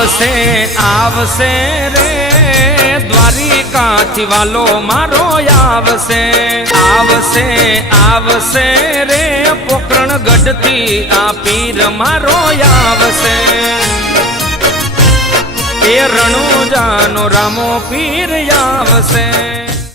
आवसे आवसे रे द्वारिकाथी वालो मारो आवसे आवसे आवसे रे पोकरण गढ़थी आ पीर मारो आवसे ए रणुजानो रामो पीर आवसे।